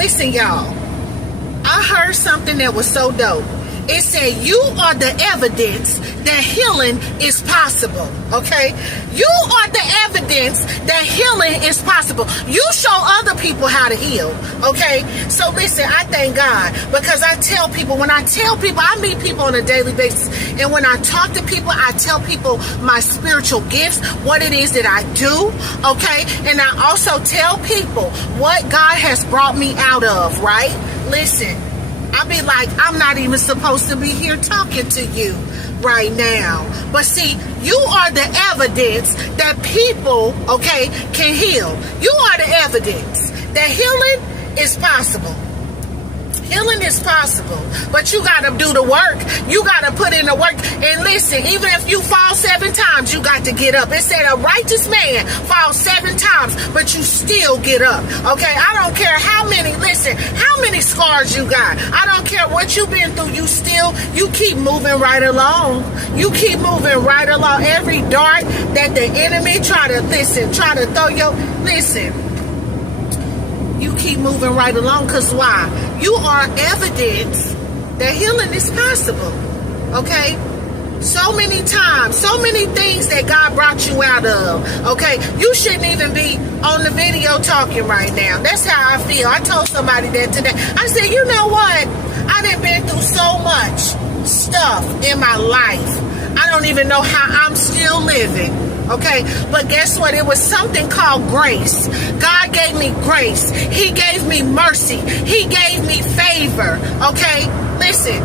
Listen, y'all. I heard something that was so dope. It said, you are the evidence that healing is possible, okay? You are the evidence that healing is possible. You show other people how to heal, okay? So listen, I thank God, because I tell people, I meet people on a daily basis, and when I talk to people, I tell people my spiritual gifts, what it is that I do, okay? And I also tell people what God has brought me out of, right? Listen. I'll be like, I'm not even supposed to be here talking to you right now. But see, you are the evidence that people, okay, can heal. You are the evidence that healing is possible. Healing is possible, but you got to do the work. You got to put in the work. And listen, even if you fall 7 times, you got to get up. It said a righteous man falls 7 times, but you still get up. Okay, I don't care how many scars you got. I don't care what you've been through. You keep moving right along. You keep moving right along. Every dart that the enemy try to throw you, you keep moving right along, because why? You are evidence that healing is possible, okay? So many times, so many things that God brought you out of, okay? You shouldn't even be on the video talking right now. That's how I feel. I told somebody that today. I said, you know what? I done been through so much stuff in my life. I don't even know how I'm still living. Okay, but guess what? It was something called grace. God gave me grace. He gave me mercy. He gave me favor. Okay, listen,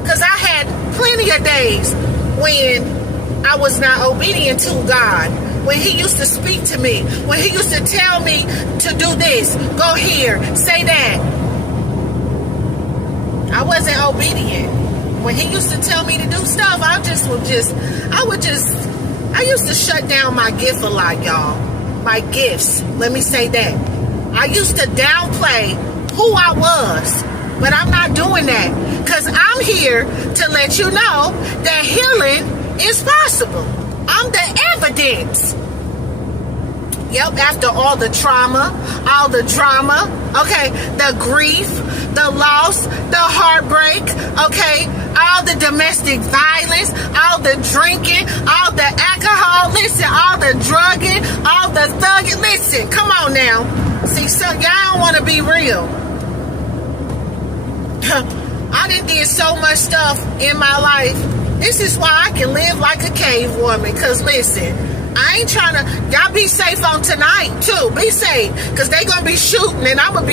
because I had plenty of days when I was not obedient to God. When He used to speak to me. When He used to tell me to do this, go here, say that. I wasn't obedient. When He used to tell me to do stuff, I used to shut down my gift a lot, y'all. My gifts. Let me say that. I used to downplay who I was. But I'm not doing that. Because I'm here to let you know that healing is possible. I'm the evidence. Yep, after all the trauma, all the drama, okay, the grief, the loss, the heartbreak, okay, all the domestic violence, all the drinking, all the alcohol, listen, all the drugging, all the thugging, listen, come on now. See, so y'all don't want to be real. I done did so much stuff in my life. This is why I can live like a cave woman, because listen, I ain't trying to, y'all be safe on tonight too. Be safe, because they gonna be shooting and I'm gonna be